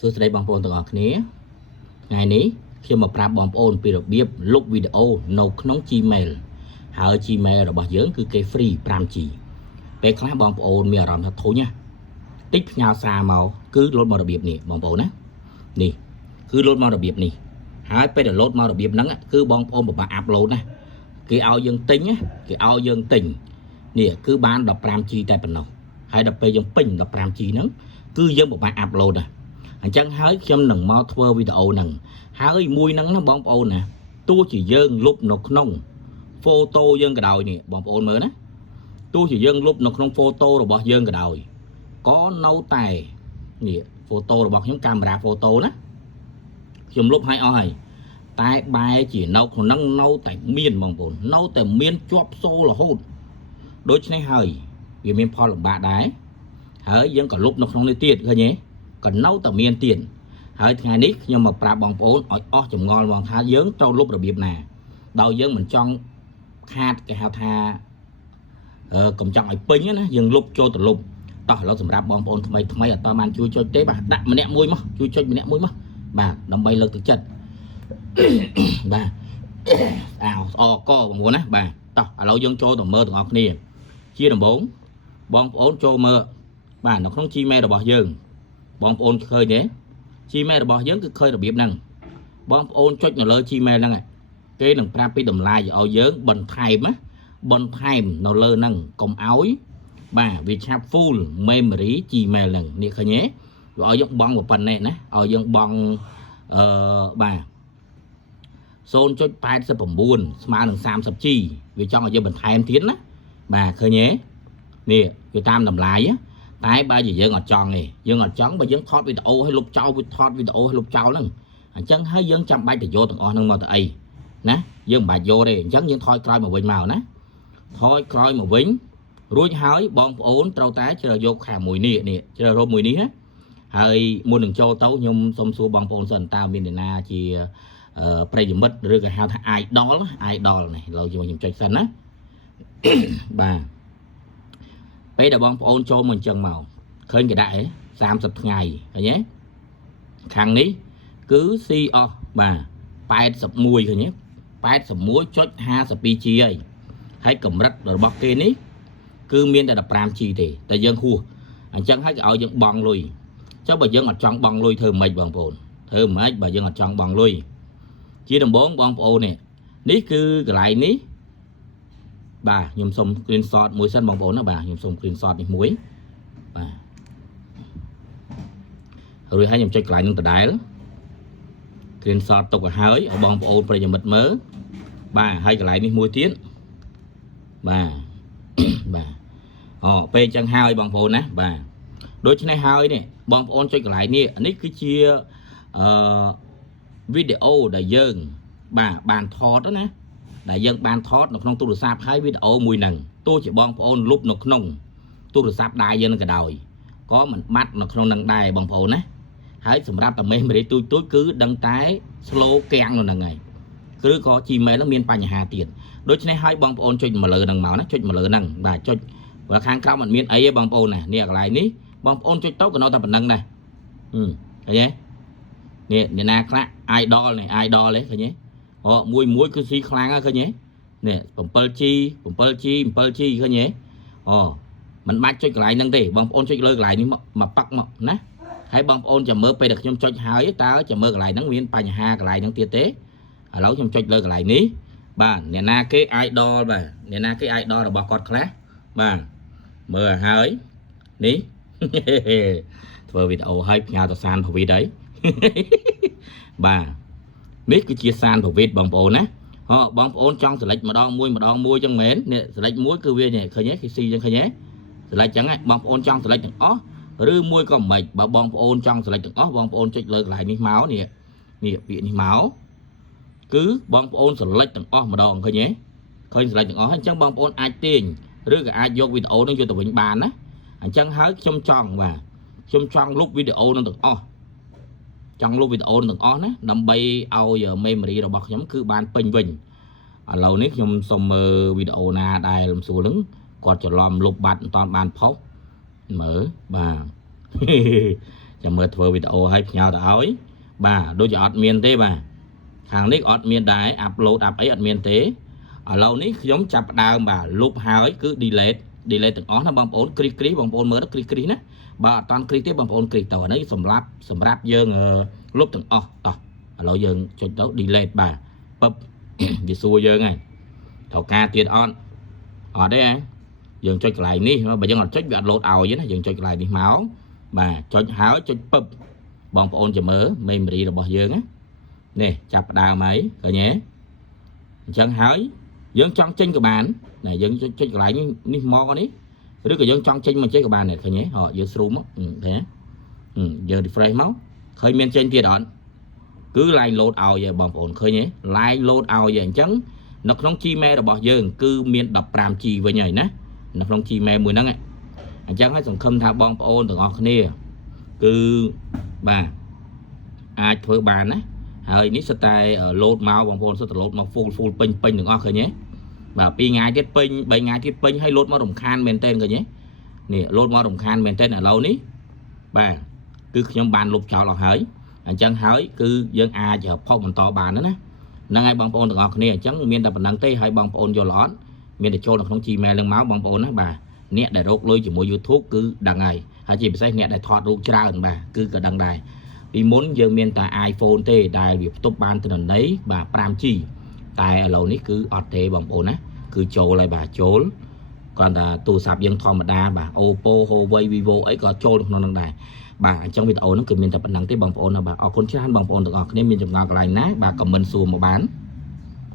សួស្តីបងប្អូនទាំងអស់គ្នាថ្ងៃនេះខ្ញុំមកប្រាប់បងប្អូនពីរបៀបលុបវីដេអូនៅក្នុង Gmail ហើយ Gmail របស់យើងគឺគេ free 5G ពេលខ្លះបងប្អូនមានអារម្មណ៍ថាធុញណាតិចផ្ញើសារមកគឺលោតមករបៀបនេះបងប្អូនណានេះគឺលោតមករបៀបនេះហើយពេលដែលលោតមករបៀបហ្នឹងគឺបងប្អូនពិបាកអាប់ឡូតណាគេឲ្យយើងទិញគេឲ្យយើងទិញនេះគឺបាន 15G តែប៉ុណ្ណោះហើយដល់ពេលយើងពេញ 15G ហ្នឹងគឺយើងពិបាកអាប់ឡូតណាអញ្ចឹងហើយខ្ញុំនឹងមកធ្វើវីដេអូហ្នឹងហើយមួយហ្នឹងណាបងប្អូនណាទោះជាយើងលុបនៅក្នុង photo យើងក៏ដោយនេះបងប្អូនមើលណាទោះជាយើងលុបនៅក្នុង photo របស់យើងក៏ដោយក៏នៅតែនេះ photo របស់ខ្ញុំកាមេរ៉ា photo ណាខ្ញុំលុបឲ្យអស់ហើយតែបែរជានៅក្នុងហ្នឹងនៅតែមានបងប្អូននៅតែមានជាប់សូលរហូតដូច្នេះហើយវាមានផលលំបាកដែរហើយយើងក៏លុបនៅក្នុងនេះទៀតឃើញទេក៏នៅតែមានទៀតហើយថ្ងៃនេះខ្ញុំមកប្រាប់បងប្អូនឲ្យអស់ចម្ងល់ហ្មងថាយើងត្រូវលុបរបៀបណាដោយយើងមិនចង់ខាតគេហៅថាកុំចង់ឲ្យពេញណាយើងលុបចូលទៅលុបតោះឥឡូវសម្រាប់បងប្អូនថ្មីអត់បានជួយចុចទេបាទដាក់ម្នាក់មួយមកជួយចុចម្នាក់មួយមកបាទដើម្បីលើកទឹកចិត្តបាទអោស្អកបងប្អូនណាបាទតោះឥឡូវយើងចូលទៅមើលទាំងអស់គ្នាជាដំបូងបងប្អូនចូលមើលបាទនៅក្នុង Gmail របស់យើងបងប្អូនឃើញទេ Gmail របស់យើងគឺឃើញរបៀបហ្នឹងបងប្អូនចុចនៅលើ Gmail ហ្នឹងគេនឹងប្រាប់ពីតម្លៃឲ្យយើងបន្ថែមណាបន្ថែមនៅលើហ្នឹងកុំឲ្យបាទវាឆាប់ full memory Gmail ហ្នឹងនេះឃើញទេវាឲ្យយើងបង់ប៉ុណ្ណេះណាឲ្យយើងបង់បាទ 0.89 ស្មើនឹង 30G វាចង់ឲ្យយើងបន្ថែមទៀតណាបាទឃើញទេនេះវាតាមតម្លៃតែបើយើងអត់ចង់ទេយើងអត់ចង់បើយើងថតវីដេអូឲ្យលុបចោលវាថតវីដេអូឲ្យលុបចោលហ្នឹងអញ្ចឹងហើយយើងចាំបាច់ទៅយកទាំងអស់ហ្នឹងមកទៅអីណាយើងមិនបាច់យកទេអញ្ចឹងយើងថយក្រោយមកវិញមកណាថយក្រោយមកវិញរួចហើយបងប្អូនត្រូវតែជ្រើសយកខាងមួយនេះជ្រើសរើសមួយនេះណាហើយមុននឹងចូលទៅខ្ញុំសូមសួរបងប្អូនសិនតើមានអ្នកណាជាប្រិយមិត្តឬក៏ហៅថា idol នេះឥឡូវខ្ញុំចុចសិនណាបាទពេលដែលបងប្អូនចូលមកអញ្ចឹងមកឃើញគេដាក់ហ៎30ថ្ងៃឃើញទេខាងនេះគឺ C អស់បាទ81ឃើញទេ 81.52G ហើយកម្រិតរបស់គេនេះគឺមានតែ 15G ទេតែយើងហួសអញ្ចឹងហើយគេឲ្យយើងបង់លុយចុះបើយើងអត់ចង់បង់លុយធ្វើម៉េចបងប្អូនធ្វើម៉េចបើយើងអត់ចង់បង់លុយជាដំបូងបងប្អូននេះគឺកន្លែងនេះបាទខ្ញុំសុំ screenshot មួយសិនបងប្អូនណាបាទខ្ញុំសុំ screenshot នេះមួយបាទរួចហើយខ្ញុំចុចកន្លែងនឹងដដែល screenshot ទុកឲ្យហើយឲ្យបងប្អូនប្រិយមិត្តមើលបាទហើយកន្លែងនេះមួយទៀតបាទបាទពេលអញ្ចឹងហើយបងប្អូនណាបាទដូច្នេះហើយនេះបងប្អូនចុចកន្លែងនេះគឺជាវីដេអូដែលយើងបាទបានថតណាដែលយើងបានថតនៅក្នុងទូរស័ព្ទហើយវីដេអូមួយហ្នឹងទោះជាបងប្អូនលុបនៅក្នុងទូរស័ព្ទដៃយើងនឹងក៏ដោយក៏មិនបាត់នៅក្នុងនឹងដែរបងប្អូនណាហើយសម្រាប់តែ memory ទូចគឺដឹងតែ slow កាំងនៅហ្នឹងហើយឬក៏ Gmail នឹងមានបញ្ហាទៀតដូច្នេះហើយបងប្អូនចុចមកលើហ្នឹងមកណាចុចមកលើហ្នឹងបាទចុចបើខាងក្រោមមិនមានអីទេបងប្អូនណានេះកន្លែងនេះបងប្អូនចុចទៅក៏នៅតែប៉ុណ្្នឹងដែរឃើញទេនេះអ្នកណាខ្លះ idol នេះ idol ទេឃើញទេមួយគឺស៊ីខ្លាំងហ្នឹងឃើញទេនេះ 7G ឃើញទេមិនបាច់ចុចកន្លែងហ្នឹងទេបងប្អូនចុចលើកន្លែងនេះមកប៉ាក់មកណាហើយបងប្អូនចាំមើលពេលដែលខ្ញុំចុចហើយតើចាំមើលកន្លែងហ្នឹងមានបញ្ហាកន្លែងហ្នឹងទៀតទេឥឡូវខ្ញុំចុចលើកន្លែងនេះបាទអ្នកណាគេ idol បាទអ្នកណាគេ idol របស់គាត់ខ្លះបាទមើលឲ្យហើយនេះធ្វើវីដេអូឲ្យផ្ញើទៅសានភវិតអីបាទនេះគឺជាសានភវិតបងប្អូនណាបងប្អូនចង់សិលេចម្ដងមួយចឹងមែននេះសិលេចមួយគឺវាឃើញទេគេស៊ីចឹងឃើញទេសិលេចចឹងបងប្អូនចង់សិលេចទាំងអស់ឬមួយក៏មិនបើបងប្អូនចង់សិលេចទាំងអស់បងប្អូនចុចលើកន្លែងនេះមកនេះពាក្យនេះមកគឺបងប្អូនសិលេចទាំងអស់ម្ដងឃើញទេឃើញសិលេចទាំងអស់អញ្ចឹងបងប្អូនអាចទាញឬក៏អាចយកវីដេអូនឹងយកទៅវិញបានណាអញ្ចឹងហើយខ្ញុំចង់លុបវីដេអូនឹងទាំងអស់ចង់លុបវីដេអូទាំងអស់ណាដើម្បីឲ្យ memory របស់ខ្ញុំគឺបានពេញវិញឥឡូវនេះខ្ញុំសុំមើលវីដេអូណាដែលលំសួរនឹងគាត់ច្រឡំលុបបាត់មិនតាន់បានផុសមើលបាទ ចាំមើលធ្វើវីដេអូឲ្យផ្ញើទៅឲ្យបាទដូចជាអត់មានទេបាទខាងនេះអត់មានដែរអាប់ឡូតអាប់អីអត់មានទេឥឡូវនេះខ្ញុំចាប់ដើមបាទលុបហើយគឺ delete ទាំងអស់ណាបងប្អូនគ្រីបងប្អូនមើលគ្រីណាបើអត់តាន់គ្រីទេបងប្អូនគ្រីទៅនេះសម្រាប់យើងលុបទាំងអស់តោះឥឡូវយើងចុចទៅ delete បាទពឹបវាសួរយើងហើយត្រូវការទៀតអត់ទេយើងចុចកន្លែងនេះបើយើងអត់ចុចវាអត់លោតឲ្យណាយើងចុចកន្លែងនេះមកបាទចុចហើយចុចពឹបបងប្អូនចាំមើល memory របស់យើងណានេះចាប់ដើមហើយឃើញទេអញ្ចឹងហើយយើងចង់ចេញក៏បានណាយើងចុចកន្លែងនេះមកនេះឬក៏យើងចង់ចេញមកចេះក៏បានដែរឃើញទេយើងស្រូមមកឃើញទេយើង refresh មកឃើញមានចេញទៀតអត់គឺ line load ឲ្យហើយបងប្អូនឃើញទេ line load ឲ្យហើយអញ្ចឹងនៅក្នុង Gmail របស់យើងគឺមាន 15G វិញហើយណានៅក្នុង Gmail មួយហ្នឹងអញ្ចឹងហើយសង្ឃឹមថាបងប្អូនទាំងអស់គ្នាគឺបាទអាចធ្វើបានណាហើយនេះសិតតែ load មកបងប្អូនសិតតែ load មក full ពេញទាំងអស់ឃើញទេបាទ2ថ្ងៃទៀតពេញ3ថ្ងៃទៀតពេញហើយ load មករំខានមែនតើឃើញទេនេះ load មករំខានមែនតើឥឡូវនេះបាទគឺខ្ញុំបានលុបចោលអស់ហើយអញ្ចឹងហើយគឺយើងអាចផុសបន្តបានណាហ្នឹងហើយបងប្អូនទាំងអស់គ្នាអញ្ចឹងមានតែប៉ុណ្្នឹងទេហើយបងប្អូនយល់អត់មានតែចូលនៅក្នុង Gmail នឹងមកបងប្អូនណាបាទអ្នកដែលរកលុយជាមួយ YouTube គឺដឹងហើយជាពិសេសអ្នកដែលថតរូបច្រើនបាទគឺក៏ដឹងដែរពីមុនយើងមានតែ iPhone ទេដែលវាផ្ទុកបានទិន្នន័យបាទ 5G តែឥឡូវនេះគឺអត់ទេបងប្អូនណាគឺចូលហើយបាទចូលគ្រាន់តែទូរស័ព្ទយើងធម្មតាបាទ Oppo Huawei Vivo អីក៏ចូលក្នុងនោះដែរបាទអញ្ចឹងវីដេអូហ្នឹងគឺមានតែប៉ុណ្្នឹងទេបងប្អូនណាបាទអរគុណច្រើនបងប្អូនទាំងអស់គ្នាមានចម្ងល់កន្លែងណាបាទ comment សួរមកបាន